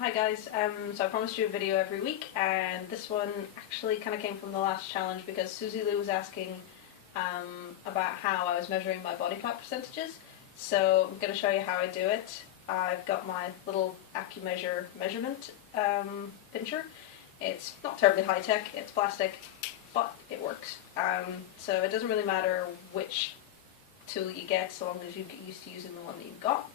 Hi guys, so I promised you a video every week, and this one actually kind of came from the last challenge because Susie Lou was asking about how I was measuring my body fat percentages. So I'm going to show you how I do it. I've got my little AccuMeasure measurement pincher. It's not terribly high tech, it's plastic, but it works. So it doesn't really matter which tool you get so long as you get used to using the one that you've got.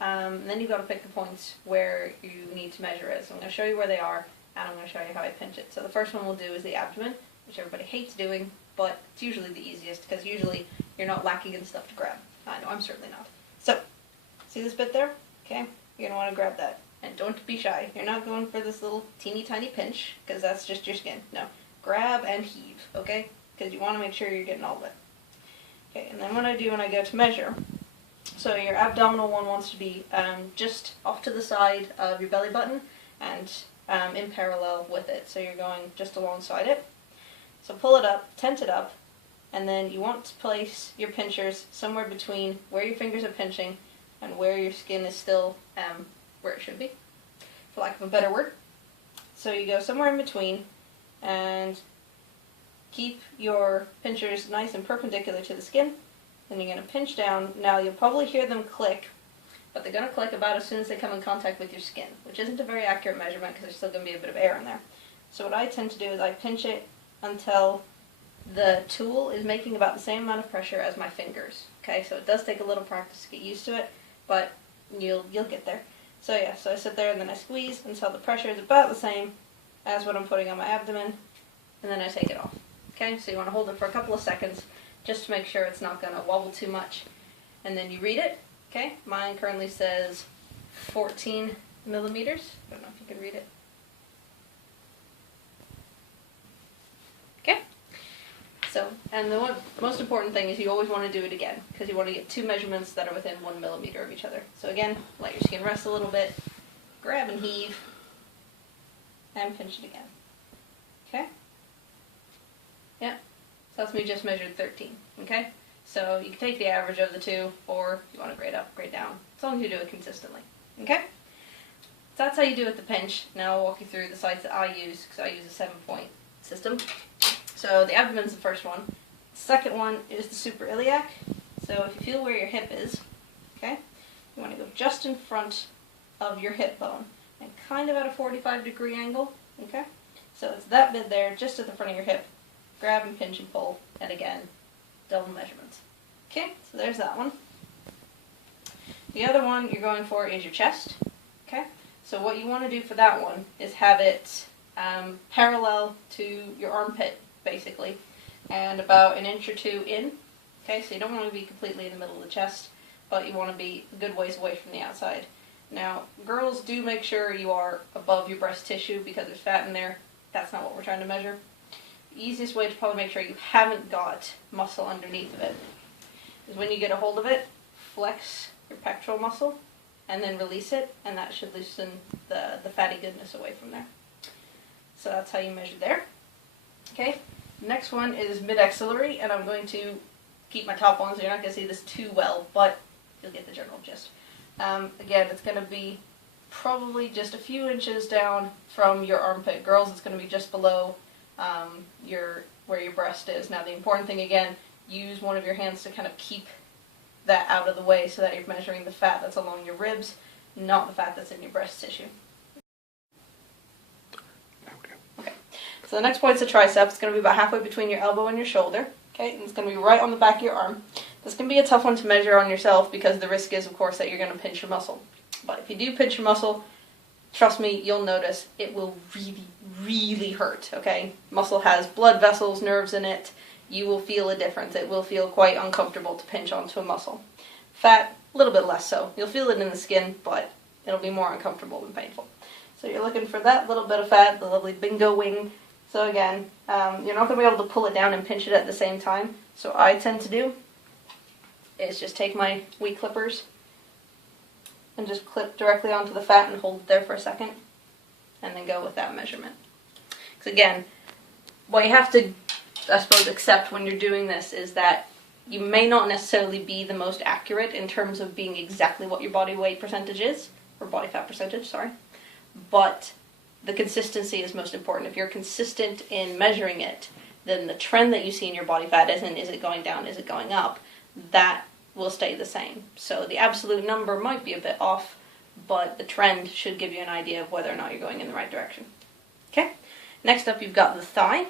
And then you've got to pick the points where you need to measure it. So I'm going to show you where they are, and I'm going to show you how I pinch it. So the first one we'll do is the abdomen, which everybody hates doing, but it's usually the easiest because usually you're not lacking in stuff to grab. I know, I'm certainly not. So, see this bit there? Okay, you're going to want to grab that. And don't be shy. You're not going for this little teeny tiny pinch, because that's just your skin. No, grab and heave, okay? Because you want to make sure you're getting all of it. Okay, and then what I do when I go to measure, so your abdominal one wants to be just off to the side of your belly button and in parallel with it. So you're going just alongside it. So pull it up, tent it up, and then you want to place your pinchers somewhere between where your fingers are pinching and where your skin is still where it should be, for lack of a better word. So you go somewhere in between and keep your pinchers nice and perpendicular to the skin. Then you're going to pinch down. Now you'll probably hear them click, but they're going to click about as soon as they come in contact with your skin, which isn't a very accurate measurement because there's still going to be a bit of air in there. So what I tend to do is I pinch it until the tool is making about the same amount of pressure as my fingers. Okay, so it does take a little practice to get used to it, but you'll get there. So yeah, so I sit there and then I squeeze until the pressure is about the same as what I'm putting on my abdomen, and then I take it off. Okay, so you want to hold it for a couple of seconds just to make sure it's not going to wobble too much. And then you read it. Okay, mine currently says 14 millimeters. I don't know if you can read it. Okay, so, and the most important thing is you always want to do it again, because you want to get two measurements that are within 1 millimeter of each other. So again, let your skin rest a little bit, grab and heave, and pinch it again. Okay? Yeah. So that's me just measured 13, okay? So you can take the average of the two, or if you want to grade up, grade down, as long as you do it consistently, okay? So that's how you do it with the pinch. Now I'll walk you through the sites that I use, because I use a 7-point system. So the abdomen's the first one. The second one is the suprailiac. So if you feel where your hip is, okay, you want to go just in front of your hip bone, and kind of at a 45-degree angle, okay? So it's that bit there, just at the front of your hip. Grab and pinch and pull, and again, double measurements. Okay, so there's that one. The other one you're going for is your chest. Okay, so what you want to do for that one is have it parallel to your armpit, basically, and about an inch or two in. Okay, so you don't want to be completely in the middle of the chest, but you want to be a good ways away from the outside. Now, girls, do make sure you are above your breast tissue because there's fat in there. That's not what we're trying to measure. The easiest way to probably make sure you haven't got muscle underneath of it is when you get a hold of it, flex your pectoral muscle, and then release it, and that should loosen the fatty goodness away from there. So that's how you measure there. Okay, next one is mid-axillary, and I'm going to keep my top on so you're not going to see this too well, but you'll get the general gist. Again, it's going to be probably just a few inches down from your armpit. Girls, it's going to be just below where your breast is. Now the important thing, again, use one of your hands to kind of keep that out of the way so that you're measuring the fat that's along your ribs, not the fat that's in your breast tissue. Okay, so the next point's the tricep. It's going to be about halfway between your elbow and your shoulder. Okay, and it's going to be right on the back of your arm. This can be a tough one to measure on yourself because the risk is, of course, that you're going to pinch your muscle. But if you do pinch your muscle, trust me, you'll notice it will really, really hurt, okay? Muscle has blood vessels, nerves in it. You will feel a difference. It will feel quite uncomfortable to pinch onto a muscle. Fat, a little bit less so. You'll feel it in the skin, but it'll be more uncomfortable than painful. So you're looking for that little bit of fat, the lovely bingo wing. So again, you're not going to be able to pull it down and pinch it at the same time. So what I tend to do is just take my wee clippers and just clip directly onto the fat and hold it there for a second, and then go with that measurement. Because again, what you have to, I suppose, accept when you're doing this is that you may not necessarily be the most accurate in terms of being exactly what your body weight percentage is, or body fat percentage, sorry, but the consistency is most important. If you're consistent in measuring it, then the trend that you see in your body fat isn't, is it going down, is it going up, that will stay the same. So the absolute number might be a bit off, but the trend should give you an idea of whether or not you're going in the right direction. Okay, next up you've got the thigh.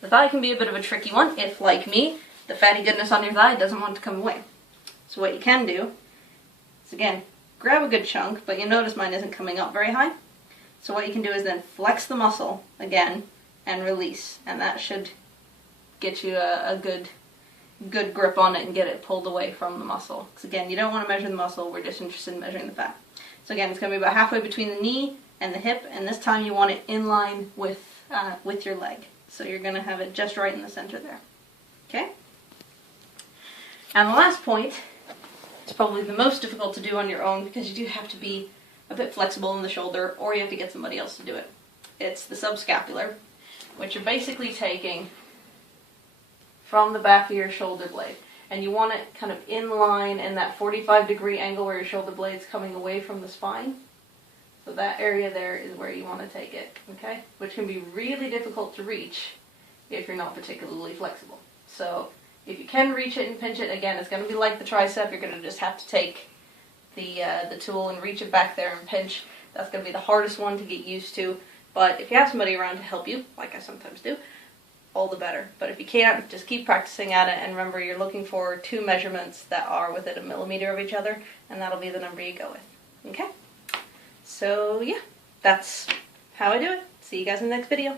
The thigh can be a bit of a tricky one if, like me, the fatty goodness on your thigh doesn't want to come away. So what you can do is, again, grab a good chunk, but you notice mine isn't coming up very high. So what you can do is then flex the muscle again and release, and that should get you a good grip on it and get it pulled away from the muscle. Because again, you don't want to measure the muscle, we're just interested in measuring the fat. So again, it's going to be about halfway between the knee and the hip, and this time you want it in line with your leg. So you're going to have it just right in the center there. Okay? And the last point is probably the most difficult to do on your own, because you do have to be a bit flexible in the shoulder, or you have to get somebody else to do it. It's the subscapular, which you're basically taking from the back of your shoulder blade, and you want it kind of in line in that 45-degree angle where your shoulder blade's coming away from the spine. So that area there is where you want to take it, okay? Which can be really difficult to reach if you're not particularly flexible. So if you can reach it and pinch it, again, it's going to be like the tricep. You're going to just have to take the tool and reach it back there and pinch. That's going to be the hardest one to get used to. But if you have somebody around to help you, like I sometimes do, all the better. But if you can't, just keep practicing at it, and remember you're looking for two measurements that are within a millimeter of each other, and that'll be the number you go with. Okay? So yeah, that's how I do it. See you guys in the next video.